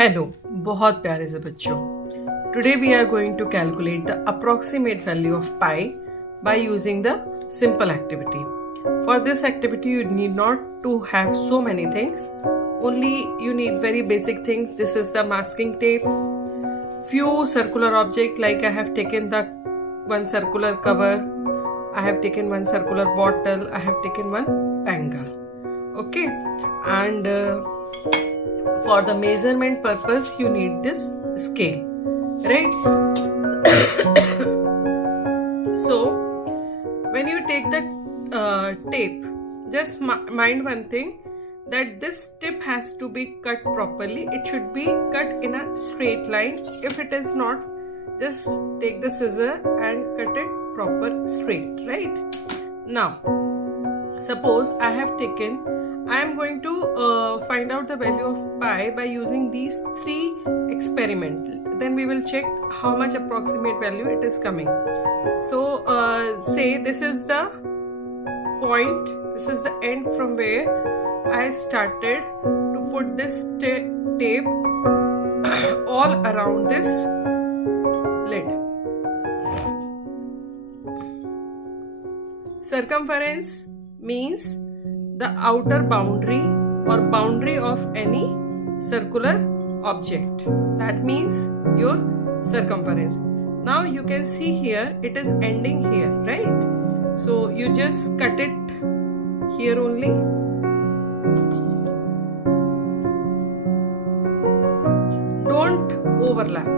Hello बहुत प्यारे से बच्चों, today we are going to calculate the approximate value of pi by using the simple activity. For this activity you need not to have so many things, only you need very basic things. This is the masking tape, few circular object like I have taken the one circular cover, I have taken one circular bottle, I have taken one bangle. Okay, and for the measurement purpose you need this scale, right? So when you take the tape, just mind one thing, that this tip has to be cut properly. It should be cut in a straight line. If it is not, just take the scissor and cut it proper straight, right? Now suppose I am going to find out the value of pi by using these three experiments. Then we will check how much approximate value it is coming. So say this is the point, this is the end from where I started to put this tape all around this lid. Circumference means the outer boundary or boundary of any circular object. That means your circumference. Now you can see here it is ending here, right? So you just cut it here only. Don't overlap.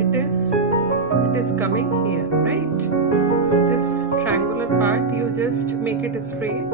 It is coming here, right? So this triangular part you just make it straight.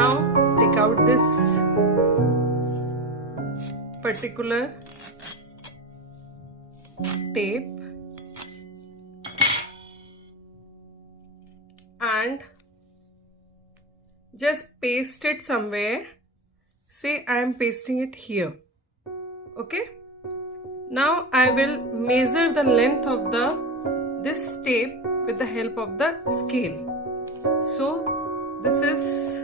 Now take out this particular tape and just paste it somewhere. Say I am pasting it here. Okay, now I will measure the length of this tape with the help of the scale. So this is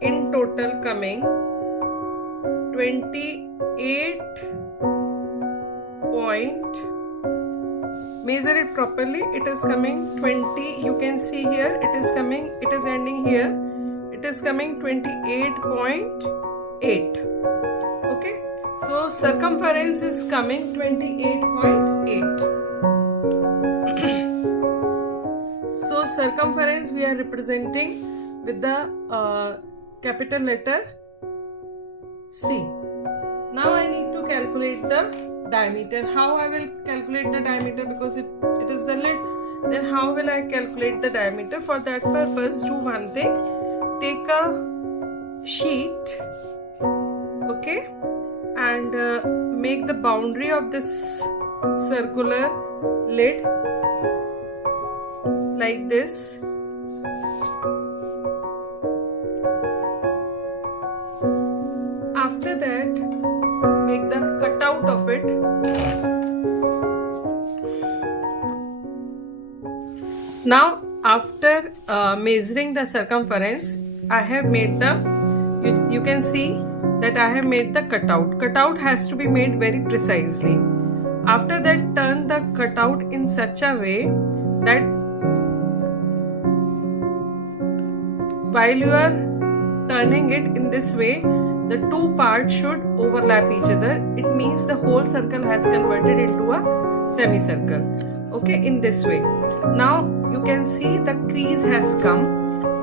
in total coming 28 point, measure it properly, it is coming 20, you can see here it is coming, it is ending here, it is coming 28.8. okay, so circumference is coming 28.8. So circumference we are representing with the capital letter C. Now I need to calculate the diameter. How I will calculate the diameter, because it is the lid? Then how will I calculate the diameter? For that purpose, do one thing. Take a sheet, okay, and make the boundary of this circular lid like this. After that, make the cutout of it. Now after measuring the circumference, I have made the, you can see that I have made the cutout. Cutout has to be made very precisely. After that, turn the cutout in such a way that while you are turning it in this way, the two parts should overlap each other. It means the whole circle has converted into a semicircle. Okay, in this way. Now you can see the crease has come.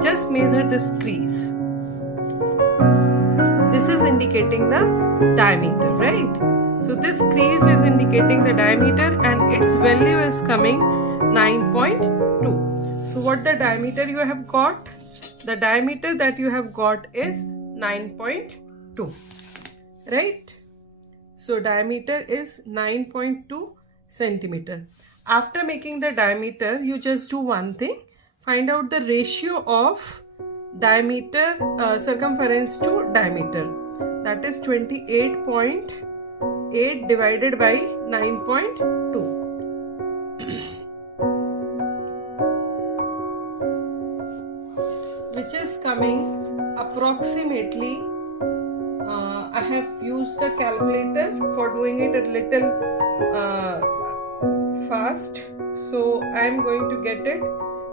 Just measure this crease. This is indicating the diameter, right? So this crease is indicating the diameter and its value is coming 9.2. So what the diameter you have got? The diameter that you have got is 9.2, right? So diameter is 9.2 centimeter. After making the diameter, you just do one thing. Find out the ratio of diameter, circumference to diameter. That is 28.8 divided by 9.2. which is coming approximately, I have used the calculator for doing it a little fast, so I am going to get it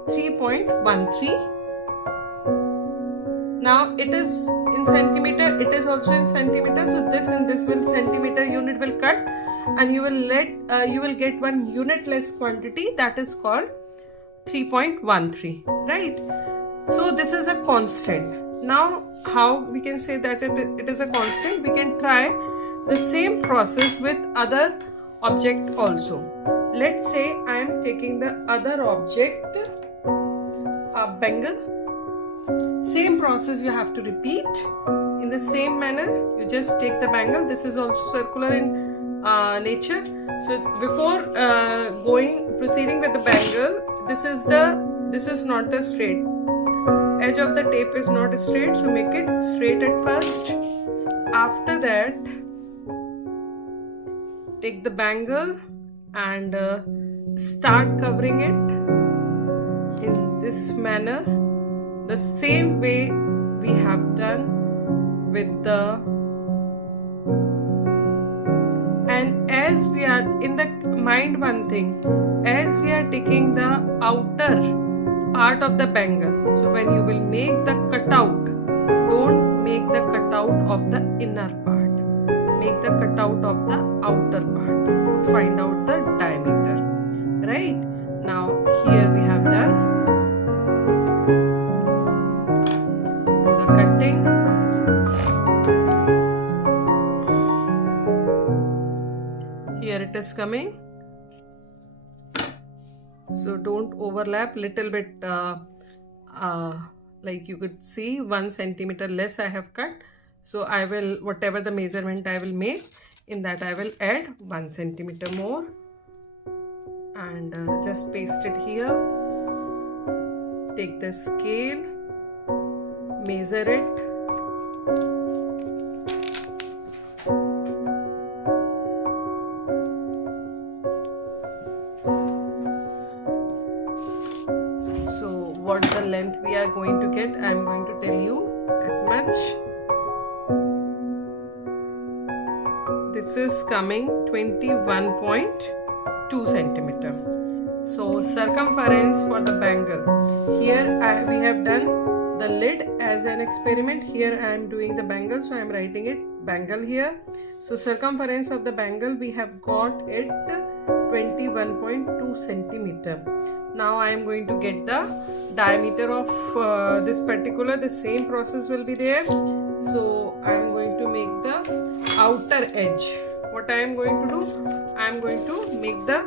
3.13. Now it is in centimeter, it is also in centimeter, so this and this will centimeter unit will cut, and you will get one unit less quantity, that is called 3.13, right? So this is a constant. Now how we can say that it is a constant? We can try the same process with other object also. Let's say I am taking the other object, a bangle. Same process you have to repeat in the same manner. You just take the bangle. This is also circular in nature. So before proceeding with the bangle, this is not the straight edge of the tape, is not straight, so make it straight at first. After that, take the bangle and start covering it in this manner, the same way we have done with the, and as we are in the mind one thing, as we are taking the outer part of the bangle, so when you will make the cutout, don't make the cutout of the inner part, make the cutout of the outer part to find out the diameter, right? Now here we have done, do the cutting. Here it is coming. So don't overlap, little bit like you could see 1 centimeter less I have cut. So I will, whatever the measurement I will make, in that I will add 1 centimeter more and just paste it here. Take the scale, measure it. What the length we are going to get, I am going to tell you that much. This is coming 21.2 centimeter. So circumference for the bangle. Here we have done the lid as an experiment. Here I am doing the bangle, so I am writing it bangle here. So circumference of the bangle we have got it 21.2 centimeter. Now I am going to get the diameter of this particular, the same process will be there. So I am going to make the outer edge. What I am going to do? I am going to make the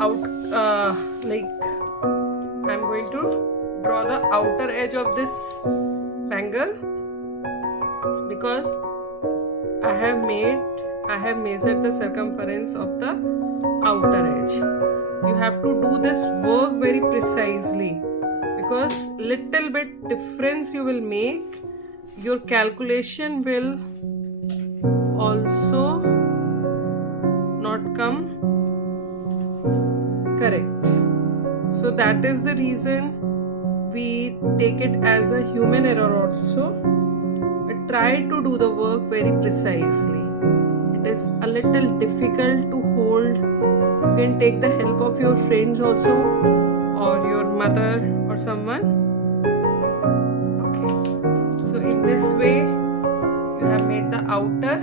I am going to draw the outer edge of this bangle, because I have measured the circumference of the outer edge. You have to do this work very precisely, because little bit difference you will make, your calculation will also not come correct. So that is the reason we take it as a human error also. But try to do the work very precisely. It is a little difficult to hold. You can take the help of your friends also, or your mother or someone. Okay. So in this way you have made the outer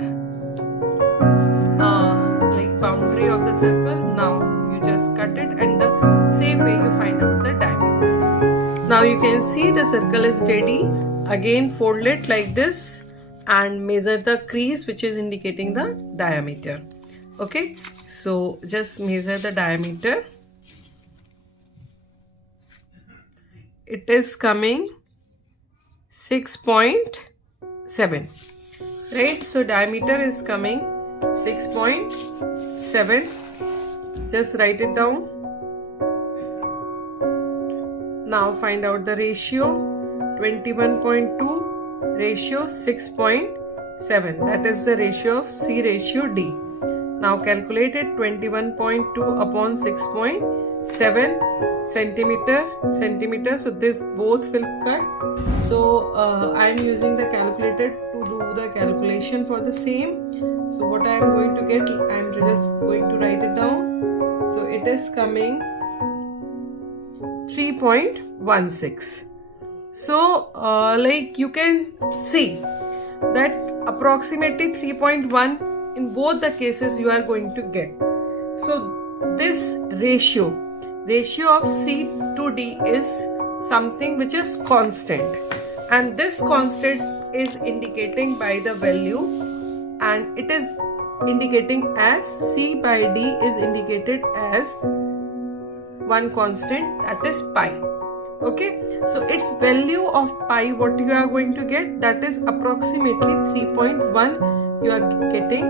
boundary of the circle. Now you just cut it, and the same way you find out the diameter. Now you can see the circle is ready. Again fold it like this and measure the crease which is indicating the diameter. Okay, so just measure the diameter. It is coming 6.7, right? So diameter is coming 6.7. Just write it down. Now find out the ratio. 21.2 ratio 6.7. That is the ratio of C ratio D. Now calculate it. 21.2 upon 6.7 centimeter. So this both will cut. So I am using the calculator to do the calculation for the same. So what I am going to get, I am just going to write it down. So it is coming 3.16. So like you can see that approximately 3.1 in both the cases you are going to get. So this ratio of C to D is something which is constant, and this constant is indicating by the value, and it is indicating as C by D is indicated as one constant, that is pi. Okay, so its value of pi, what you are going to get, that is approximately 3.1 you are getting.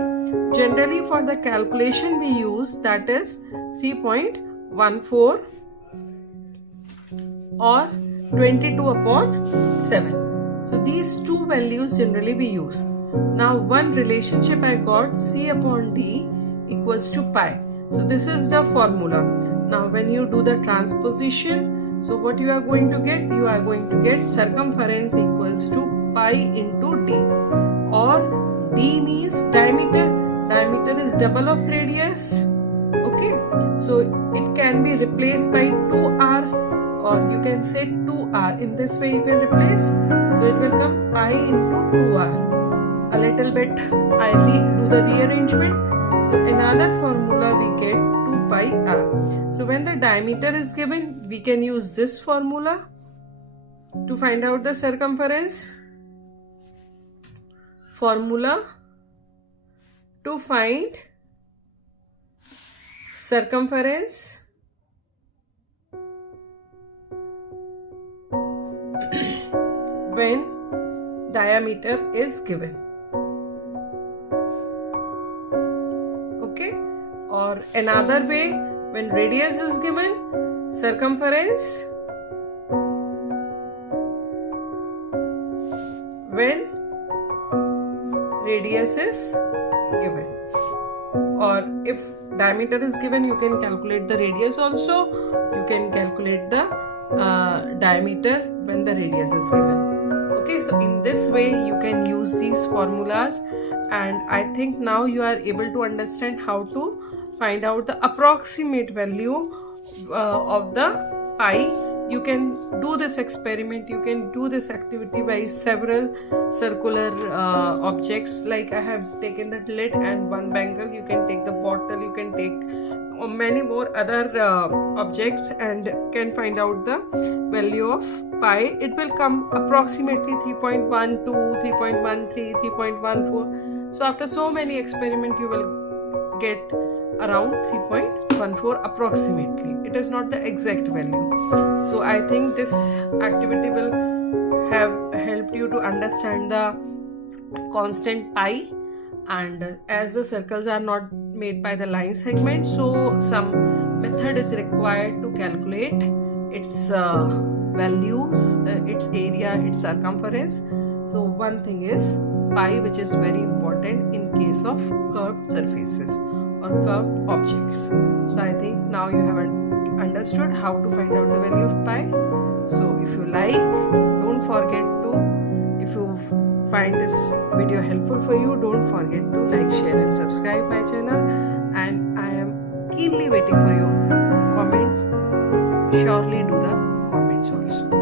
Generally for the calculation we use, that is 3.14 or 22/7. So these two values generally we use. Now one relationship I got, C upon D equals to pi. So this is the formula. Now when you do the transposition, so what you are going to get? You are going to get circumference equals to pi into D, or D means diameter. Diameter is double of radius. Okay, so it can be replaced by 2r, or you can say 2r. In this way you can replace. So it will come pi into 2r. A little bit I do the rearrangement. So another formula we get 2 pi r. So when the diameter is given, we can use this formula to find out the circumference. Formula to find circumference when diameter is given. Okay, or another way, when radius is given, circumference when radius is given. Or if diameter is given, you can calculate the radius also. You can calculate the diameter when the radius is given. Okay, so in this way you can use these formulas, and I think now you are able to understand how to find out the approximate value of the pi. You can do this experiment, you can do this activity by several circular objects. Like I have taken the lid and one bangle. You can take the bottle, you can take many more other objects, and can find out the value of pi. It will come approximately 3.12, 3.13, 3.14. So after so many experiments you will get around 3.14 approximately. It is not the exact value. So I think this activity will have helped you to understand the constant pi, and as the circles are not made by the line segment, so some method is required to calculate its values, its area, its circumference. So one thing is pi, which is very important in case of curved surfaces or curved objects. So I think now you have understood how to find out the value of pi. So if you like, don't forget to, if you find this video helpful for you, don't forget to like, share and subscribe my channel, and I am keenly waiting for your comments. Surely do the comments also.